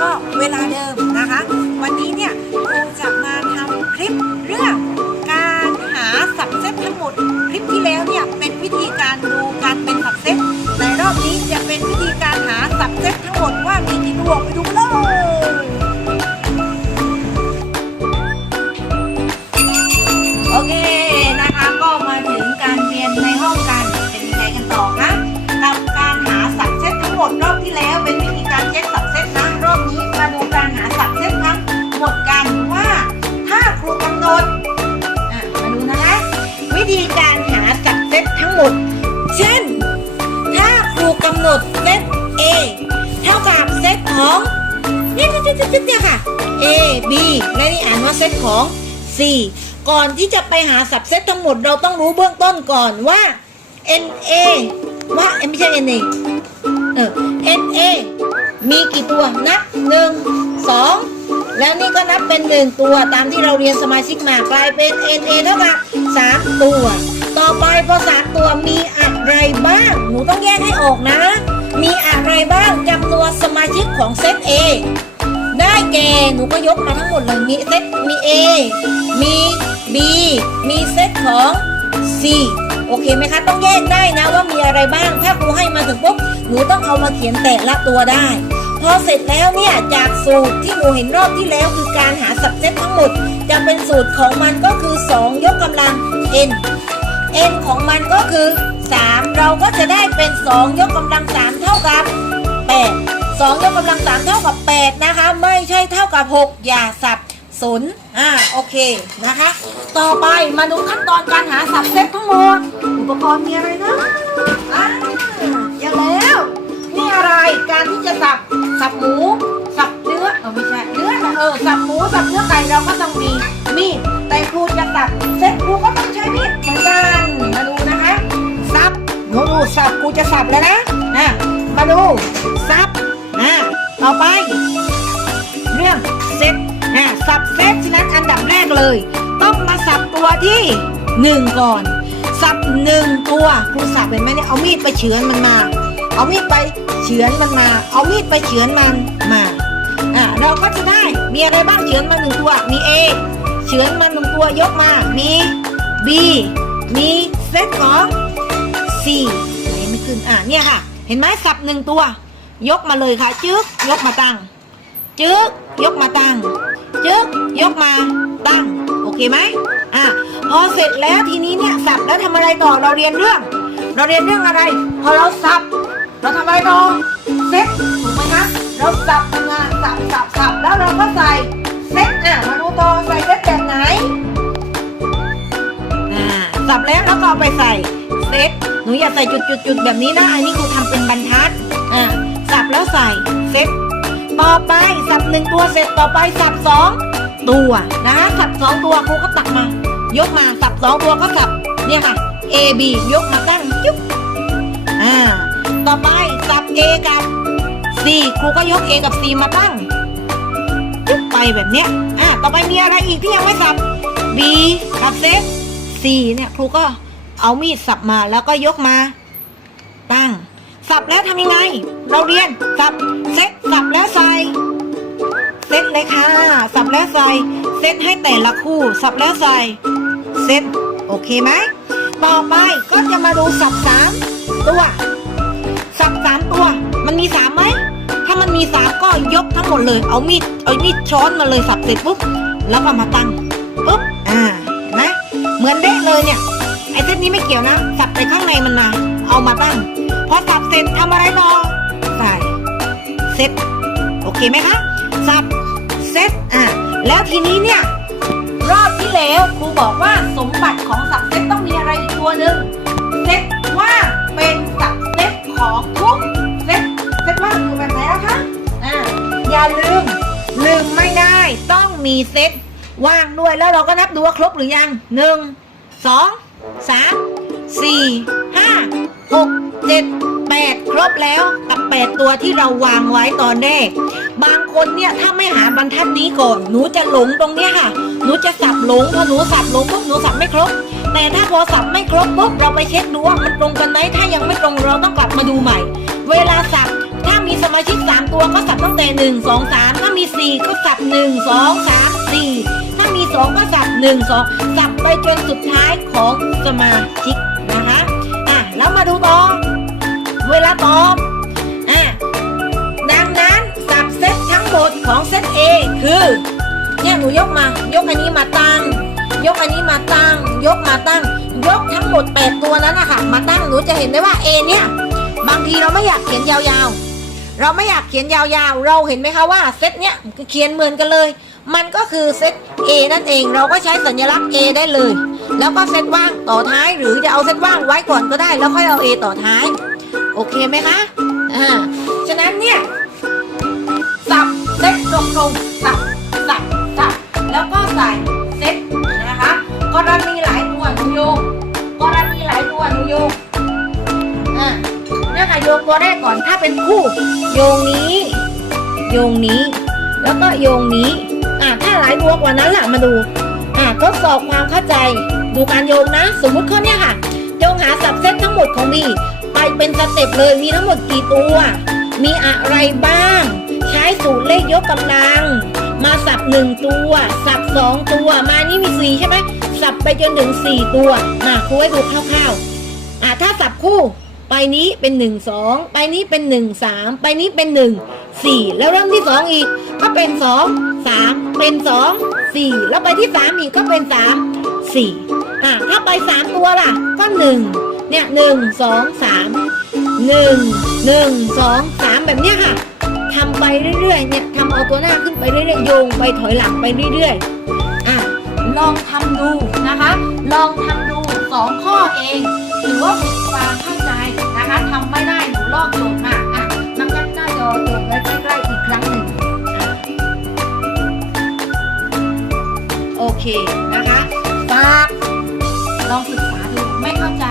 ก็เวลาเดิมำหนดเซต A เท่ากับเซตของเนี่ยเนี่ยเนี่ยเนี่ยเนี่ยค่ะ A B และนี่อ่านว่าเซตของ C ก่อนที่จะไปหาสับเซตทั้งหมดเราต้องรู้เบื้องต้นก่อนว่า NA ว่าเอไม่ใช่ NA เออ NA มีกี่ตัวนับหนึ่งสองแล้วนี่ก็นับเป็นหนึ่งตัวตามที่เราเรียนสมาชิกมากลายเป็น NA เท่ากับสามตัว ต่อไปพอสามตัวมี อะไรบ้าง หนูต้องแยกให้ออกนะ มีอะไรบ้างจำนวนสมาชิกของเซต A ได้แก่หนูก็ยกมาทั้งหมดเลยมีเซตมี A มี B มีเซตของ C โอเคไหมคะ ต้องแยกได้นะว่ามีอะไรบ้าง ถ้าครูให้มาถึงปุ๊บหนูต้องเอามาเขียนแต่ละตัวได้ พอเสร็จแล้วเนี่ยจากสูตรที่หนูเห็นรอบที่แล้วคือการหาสับเซตทั้งหมด จะเป็นสูตรของมันก็คือ 2 ยกกำลัง n n ของมันก็คือ 3 เราก็จะได้เป็น 2 ยกกำลัง 3 เท่ากับ 8 2 ยกกำลัง 3 เท่ากับ 8 นะคะ ไม่ใช่เท่ากับ 6 อย่าสับสนอ่าโอเคนะคะ ต่อไปมาดูขั้นตอนการหาสับเซตทั้งหมด อุปกรณ์มีอะไรนะอ่าอย่าแล้ว นี่อะไรการที่จะสับสับหมูสับเนื้อเออไม่ใช่เนื้อนะเออสับหมูสับเนื้อไก่เราก็ต้องมีมีดแต่ครูจะสับ ครูจะสับแล้วนะอะมาดูสับอ่าต่อไป เรื่องเซตอ่าสับเซตฉะนั้นอันดับแรกเลย ต้องมาสับตัวที่หนึ่งก่อน สับหนึ่งตัวครูสับเห็นไหมเนี่ยเอามีดไปเฉือนมันมา เอามีดไปเฉือนมันมา เอามีดไปเฉือนมันมาอ่าเราก็จะได้มีอะไรบ้างเฉือนมาหนึ่งตัวมี A เฉือนมาหนึ่งตัวยกมามี B มีเซตของ C ขึ้นอ่าเนี่ยค่ะ เห็นไหมสับหนึ่งตัว ยกมาเลยค่ะ จึ๊กยกมาตั้ง จึ๊กยกมาตั้ง จึ๊กยกมาตั้ง โอเคไหมอะพอเสร็จแล้วทีนี้เนี่ยสับแล้วทำอะไรต่อเราเรียนเรื่อง เราเรียนเรื่องอะไร พอเราสับ เราทำอะไรต่อเซ็ตถูกไหมคะเราสับทำงานสับสับสับแล้วเราก็ใส่เซ็ตอะมาดูต่อใส่เซ็ตแบบไหนอ่าสับแล้วแล้วก็เอาไปใส่ หนูอย่าใส่จุดจุดจุดแบบนี้นะ อันนี้ครูทำเป็นบรรทัด อ่า สับแล้วใส่เซ็ตต่อไปสับหนึ่งตัวเสร็จต่อไปสับสองตัวนะคะสับสองตัวครูก็ตักมา ยกมาสับสองตัวก็สับเนี่ยค่ะ A B ยกมาตั้งยุบอ่า ต่อไปสับ A กับ C ครูก็ยก A กับ C มาตั้งยุบไปแบบเนี้ยอ่าต่อไปมีอะไรอีกที่ยังไม่สับ B กับเซต C เนี่ยครูก็ เอามีดสับมาแล้วก็ยกมา ตั้ง สับแล้วทำยังไง เราเรียนสับเซตสับแล้วใส่เซตเลยค่ะ สับแล้วใส่เซตให้แต่ละคู่ สับแล้วใส่เซตโอเคไหมต่อไปก็จะมาดูสับสามตัว สับสามตัว มันมีสามไหมถ้ามันมีสามก็ยกทั้งหมดเลย เอามีดเอามีดช้อนมาเลยสับเสร็จปุ๊บแล้วก็มาตั้งปุ๊บอ่าเห็นไหมเหมือนเด้เลยเนี่ย ไอ้เส้นนี้ไม่เกี่ยวนะ สับแต่ข้างในมันมาเอามาตั้ง พอสับเสร็จทำอะไรต่อ ใส่เซ็ตโอเคไหมคะ สับเซ็ตอะ แล้วทีนี้เนี่ย รอบที่แล้วครูบอกว่าสมบัติของสับเซ็ตต้องมีอะไรอีกตัวหนึ่งเซ็ตว่างเป็นสับเซ็ตของทุกเซ็ตเซ็ตว่างอยู่แบบไหนแล้วคะ อ่า อย่าลืม ลืมไม่ได้ ต้องมีเซ็ตว่างด้วยแล้วเราก็นับดูว่าครบหรือยังหนึ่งสอง สามสี่ห้าหกเจ็ดแปดครบแล้วกับแปดตัวที่เราวางไว้ตอนแรก บางคนเนี่ยถ้าไม่หาบรรทัดนี้ก่อน หนูจะหลงตรงเนี้ยค่ะ หนูจะสับหลงพอหนูสับหลงปุ๊บหนูสับไม่ครบ แต่ถ้าพอสับไม่ครบปุ๊บเราไปเช็คดูว่ามันตรงกันไหมถ้ายังไม่ตรงเราต้องกลับมาดูใหม่ เวลาสับถ้ามีสมาชิกสามตัวก็สับตั้งแต่หนึ่งสองสามถ้ามีสี่ก็สับหนึ่งสองสามสี่ถ้ามีสองก็สับหนึ่งสองส ไปจนสุดท้ายของสมาชิกนะคะอะแล้วมาดูต่อเวลาตอบอะดังนั้นสับเซตทั้งหมดของเซต A คือเนี่ยหนูยกมา ยกอันนี้มาตั้ง ยกอันนี้มาตั้ง ยกมาตั้ง ยกทั้งหมด 8 ตัวนั้นนะคะมาตั้งหนูจะเห็นได้ว่า A เนี่ยบางทีเราไม่อยากเขียนยาวๆ เราไม่อยากเขียนยาวๆ เราเห็นไหมคะว่าเซตเนี้ยเขียนเหมือนกันเลย มันก็คือเซต A นั่นเองเราก็ใช้สัญลักษณ์ A ได้เลย แล้วก็เซตว่างต่อท้าย หรือจะเอาเซตว่างไว้ก่อนก็ได้ แล้วค่อยเอา A ต่อท้าย โอเคไหมคะอ่าฉะนั้นเนี่ยสับเซตตรงๆสับสับสับแล้วก็ใส่เซตนะคะกรณีหลายตัวหนูโยงกรณีหลายตัวหนูโยงอ่าเนี่ยค่ะโยงตัวแรกก่อนถ้าเป็นคู่ โยงนี้ โยงนี้ แล้วก็โยงนี้ ถ้าหลายตัวกว่านั้นล่ะมาดูอ่าทดสอบความเข้าใจ ดูการโยงนะ สมมุติข้อเนี้ยค่ะจงหาสับเซตทั้งหมดของบีไปเป็นสเต็ปเลยมีทั้งหมดกี่ตัว มีอะไรบ้าง ใช้สูตรเลขยกกำลัง มาสับหนึ่งตัว สับสองตัว มานี่มีสี่ใช่ไหมสับไปจนถึงสี่ตัวมาครูให้ดูคร่าวๆอ่าถ้าสับคู่ ไปนี้เป็นหนึ่งสองไปนี้เป็นหนึ่งสามไปนี้เป็นหนึ่งสี่แล้วเริ่มที่สองอีก ก็เป็นสองสามเป็นสองสี่แล้วไปที่สามอีกก็เป็นสามสี่อ่าถ้าไปสามตัวล่ะ ก็หนึ่งเนี่ยหนึ่งสองสามหนึ่งหนึ่งสองสามแบบเนี้ยค่ะทำไปเรื่อยๆเนี่ยทำเอาตัวหน้าขึ้นไปเรื่อยๆโยงไปถอยหลังไปเรื่อยๆอะลองทำดูนะคะ ลองทำดูสองข้อเองถือว่าฝึกความเข้า คะทำไม่ได้หนูลอกโจทย์มาอะนักยัดหน้าจอโจทย์ไว้ใกล้ๆอีกครั้งหนึ่งโอเคนะคะฝากลองศึกษาดูไม่เข้าใจ